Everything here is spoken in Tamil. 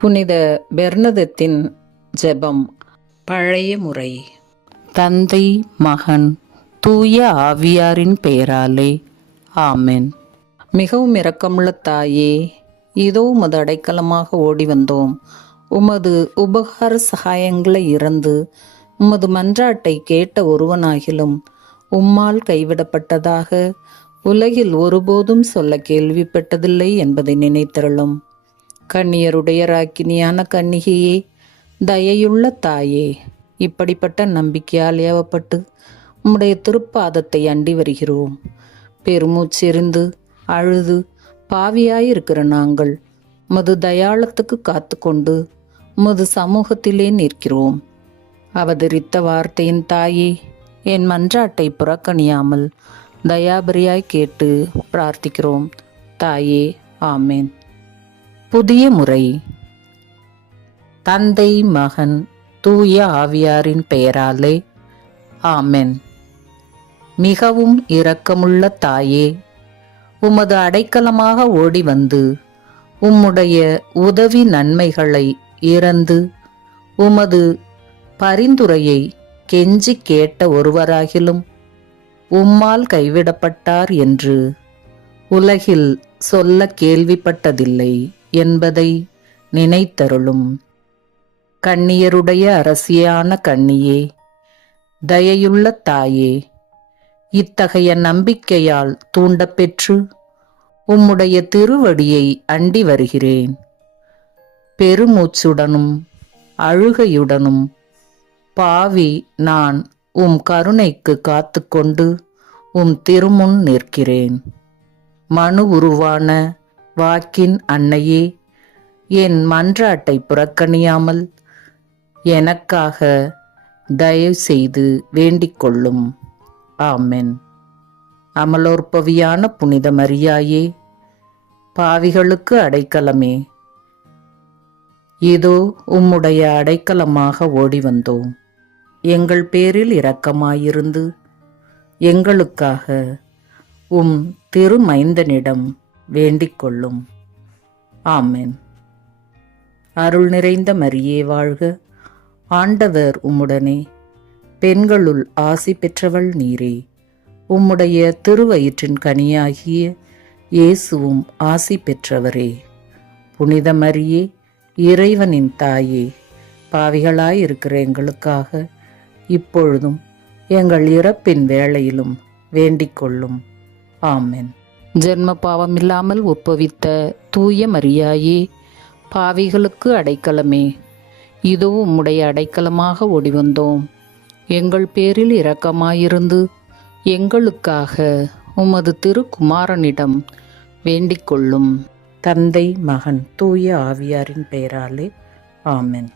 புனித பெர்னதத்தின் ஜெபம். பழைய முறை. தந்தை, மகன், தூய ஆவியாரின் பெயராலே ஆமென். மிகவும் இரக்கமுள்ள தாயே, இதோ உமது அடைக்கலமாக ஓடி வந்தோம். உமது உபகார சகாயங்களை இறந்து உமது மன்றாட்டை கேட்ட ஒருவனாகிலும் உம்மால் கைவிடப்பட்டதாக உலகில் ஒருபோதும் சொல்ல கேள்விப்பட்டதில்லை என்பதை நினைத்தருளும். கன்னியருடைய ராக்கினியான கன்னிகையே, தயையுள்ள தாயே, இப்படிப்பட்ட நம்பிக்கையால் ஏவப்பட்டு உம்முடைய திருப்பாதத்தை அண்டி வருகிறோம். பெருமூச்செறிந்து அழுது பாவியாயிருக்கிற நாங்கள் உமது தயாளத்துக்கு காத்து கொண்டு உமது சமூகத்திலே நிற்கிறோம். அவதரித்த வார்த்தையின் தாயே, என் மன்றாட்டை புறக்கணியாமல் தயாபரியாய் கேட்டு பிரார்த்திக்கிறோம். தாயே, ஆமேன். புதிய முறை. தந்தை, மகன், தூய ஆவியாரின் பெயராலே ஆமென். மிகவும் இரக்கமுள்ள தாயே, உமது அடைக்கலமாக ஓடி வந்து உம்முடைய உதவி நன்மைகளை இறந்து உமது பரிந்துரையை கெஞ்சி கேட்ட ஒருவராகிலும் உம்மால் கைவிடப்பட்டார் என்று உலகில் சொல்ல கேள்விப்பட்டதில்லை என்பதை நினைத்தருளும். கன்னியருடைய அரசியான கன்னியே, தயையுள்ள தாயே, இத்தகைய நம்பிக்கையால் தூண்டப்பெற்று உம்முடைய திருவடியை அண்டி வருகிறேன். பெருமூச்சுடனும் அழுகையுடனும் பாவி நான் உம் கருணைக்கு காத்து கொண்டு உம் திருமுன் நிற்கிறேன். மனு உருவான வாக்கின் அன்னையே, என் மன்றாட்டை புறக்கணியாமல் எனக்காக தயவு செய்து வேண்டிக் கொள்ளும். ஆமென். அமலோற்பவியான புனித மரியாயே, பாவிகளுக்கு அடைக்கலமே, இதோ உம்முடைய அடைக்கலமாக ஓடி வந்தோம். எங்கள் பேரில் இரக்கமாயிருந்து எங்களுக்காக உம் திருமைந்தனிடம் வேண்டிக் கொள்ளும். ஆமென். அருள் நிறைந்த மரியே வாழ்க, ஆண்டவர் உம்முடனே, பெண்களுள் ஆசி பெற்றவள் நீரே. உம்முடைய திருவயிற்றின் கனியாகிய இயேசுவும் ஆசி பெற்றவரே. புனித மரியே, இறைவனின் தாயே, பாவிகளாயிருக்கிற எங்களுக்காக இப்பொழுதும் எங்கள் இறப்பின் வேளையிலும் வேண்டிக் கொள்ளும். ஆமென். ஜென்ம பாவமில்லாமல் உற்பவித்த தூய மரியாயே, பாவிகளுக்கு அடைக்கலமே, இதோ உம்முடைய அடைக்கலமாக ஓடி வந்தோம். எங்கள் பேரில் இரக்கமாயிருந்து எங்களுக்காக உமது திருக்குமாரனிடம் வேண்டிக் கொள்ளும். தந்தை, மகன், தூய ஆவியாரின் பெயராலே ஆமென்.